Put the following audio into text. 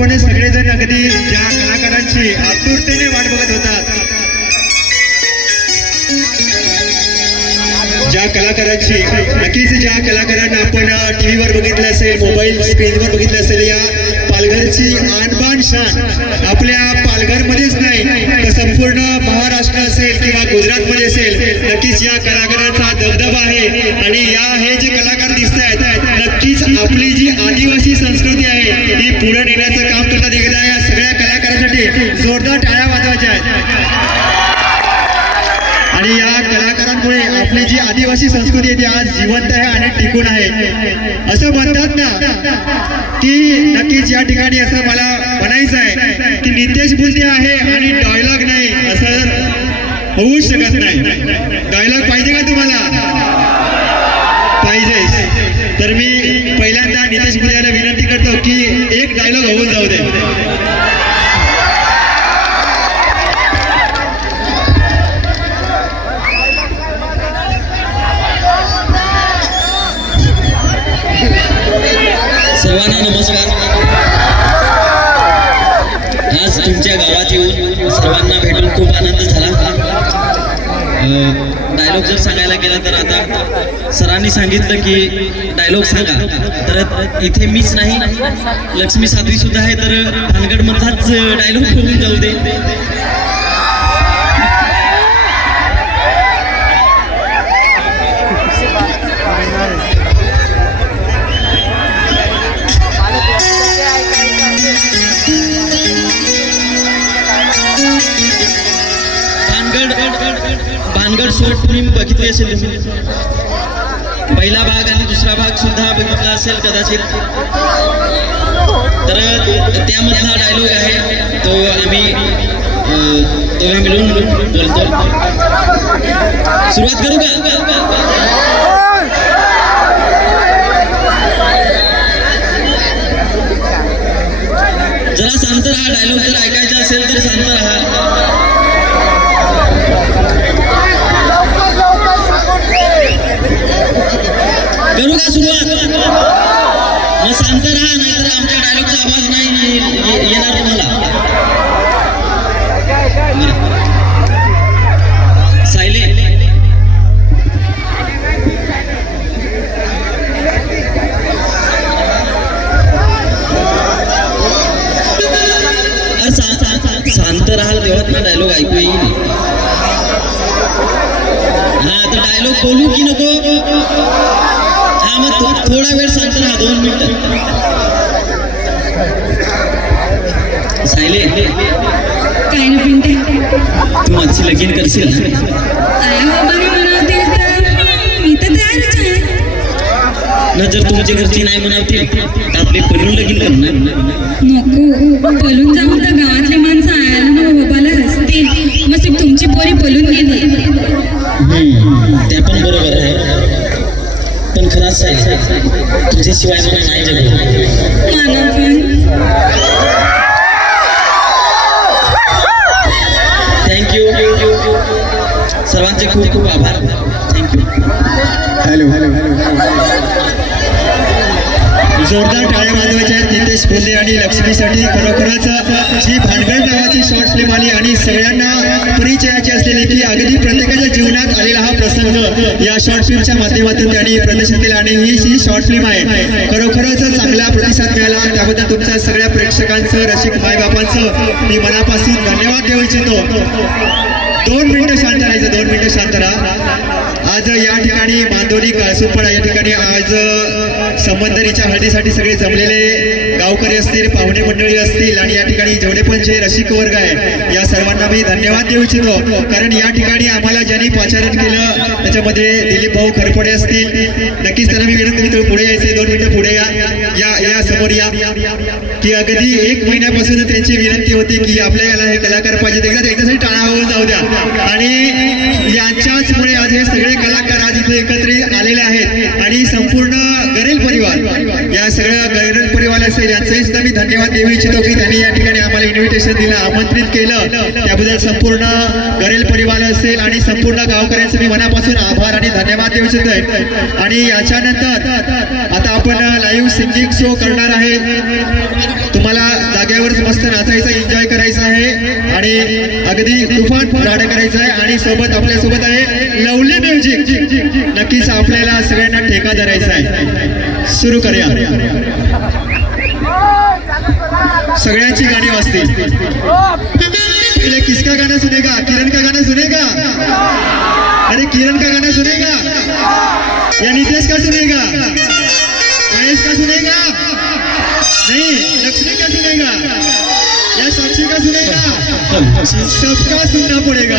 आपण सगळेजण अगदी ज्या कलाकारांची आतुरतेने वाट बघत होतात. ज्या कलाकारांची नक्कीच ज्या कलाकारांना आपण टीव्हीवर बघितलं असेल मोबाईल स्क्रीनवर बघितलं असेल या पालघरची आणबाण शान आपल्या पालघरमध्येच नाही तर संपूर्ण महाराष्ट्र असेल किंवा गुजरातमध्ये असेल नक्कीच या कलाकारांचा दबदबा आहे. आणि या हे जे कलाकार दिसत आहेत नक्कीच आपली जी आदिवासी संस्कृती आहे ही पुढे नेण्याचा काम करतात एकदा या सगळ्या कलाकारांसाठी जोरदार टाळ्या वाजवायच्या आहेत. आणि या कलाकारांमुळे आपली जी आदिवासी संस्कृती आहे ती आज जिवंत आहे आणि टिकून आहे. असं म्हणतात ना की नक्कीच या ठिकाणी असं मला म्हणायचं आहे की नितेश बुलते आहे आणि डायलॉग नाही असं होऊच शकत नाही. डायलॉग पाहिजे का तुम्हाला? पाहिजे. तर मी पहिल्यांदा नितेश बुंदेला विनंती करतो की एक डायलॉग होऊन जाऊ दे. सर्वांना नमस्कार. आज तुमच्या गावात येऊन सर्वांना भेटून खूप आनंद झाला. डायलॉग जर सांगायला गेला तर आता सरांनी सांगितलं की डायलॉग सांगा. तर इथे मीच नाही लक्ष्मी साधवी सुद्धा आहे तर भानगड मधलाच डायलॉग होऊन जाऊ दे. शॉर्ट फिल्म बघितली असेल तुम्ही? पहिला भाग आणि दुसरा भाग सुद्धा बघितला असेल कदाचित. तर त्यामधला डायलॉग आहे तो आम्ही अं, दोघे मिळून बोलतो सुरुवात करू का? जरा शांत राहा डायलॉग जर ऐकायचा असेल तर शांत राहा करू का सुरुवात? मग शांत राहा नाहीतर आमच्या डायलॉगचा आवाज नाही येणार तुम्हाला. सायले. शांत राहाल तेव्हाच ना डायलॉग ऐकू येईल. हा तर डायलॉग बोलू की नको? मग थोडा वेळ शांत राहा दोन मिनिटं. सायले काय ना पिंटे? तू माझी लगीन करशील? न जर तुमच्या घरची नाही म्हणावतील तर आपली पडून लगीन करणार. नको पळून जाऊन आहे तुझ्याशिवाय मला नाही जगत थँक्यू सर्वांचे खूप खूप आभार. थँक्यू हॅलो हॅलो जोरदार टाळ्या वाजवायच्या आणि लक्ष्मीसाठी खरोखरच जी भानगड नावाची शॉर्ट फिल्म आली आणि सगळ्यांना परिचयाची असलेली की अगदी प्रत्येकाच्या जीवनात आलेला हा प्रसंग या शॉर्ट फिल्मच्या माध्यमातून त्यांनी प्रदर्शन केला आणि ही जी शॉर्ट फिल्म आहे खरोखरच चांगला प्रतिसाद मिळाला. त्याबद्दल तुमच्या सगळ्या प्रेक्षकांचं रसिक मायबापांचं मी मनापासून धन्यवाद देऊ इच्छितो. दोन मिनिटं शांत राहायचं दोन मिनिटं शांत राहा. आज या ठिकाणी मांदोली काळसुपडा या ठिकाणी आज संबंधरीच्या हळदीसाठी सगळे जमलेले गावकरी असतील पाहुणे मंडळी असतील आणि या ठिकाणी जेवढे पण जे रसिक वर्ग आहे या सर्वांना मी धन्यवाद देऊ इच्छितो. कारण या ठिकाणी आम्हाला ज्यांनी पाचारण केलं त्याच्यामध्ये दिलीप भाऊ खरपडे असतील. नक्कीच त्यांना मी विनंती मित्र पुढे यायचे दोन मिनिटं पुढे या. या या समोर या. की अगदी एक महिन्यापासून त्यांची विनंती होती की आपल्या याला हे कलाकार पाहिजेत. एकदा एकदासाठी टाळा जाऊ द्या. आणि यांच्याचमुळे आज हे सगळे कलाकार आज इथे एकत्रित आलेले आहेत. आणि संपूर्ण गरेल परिवार या सगळ्या गरेल परिवार असेल यांचंही सुद्धा मी धन्यवाद देऊ इच्छितो की त्यांनी या ठिकाणी आम्हाला इन्व्हिटेशन दिलं आमंत्रित केलं. त्याबद्दल संपूर्ण गरेल परिवार असेल आणि संपूर्ण गावकऱ्यांचे मी मनापासून आभार आणि धन्यवाद देऊ आहे आणि याच्यानंतर आता आपण लाईव्ह सिंगिंग शो करणार आहे. तुम्हाला जागेवरच मस्त नाचायचं एन्जॉय करायचं आहे. आणि अगदी तुफान राड करायचं आहे. आणि सोबत आपल्यासोबत आहे लवली म्युझिक. नक्कीच आपल्याला सगळ्यांना ठेका धरायचा आहे. सुरू करूया. सगळ्यांची गाणी वाजतील. पहले किसका गाना सुनेगा किरण का गाना सुनेगा? अरे किरण का गाना सुनेगा? या नितेश का सुनेगा? महेश का सुनेगा? नहीं लक्ष्मी का सुनेगा? या साक्षी का सुनेगा? सबका सुनना पड़ेगा?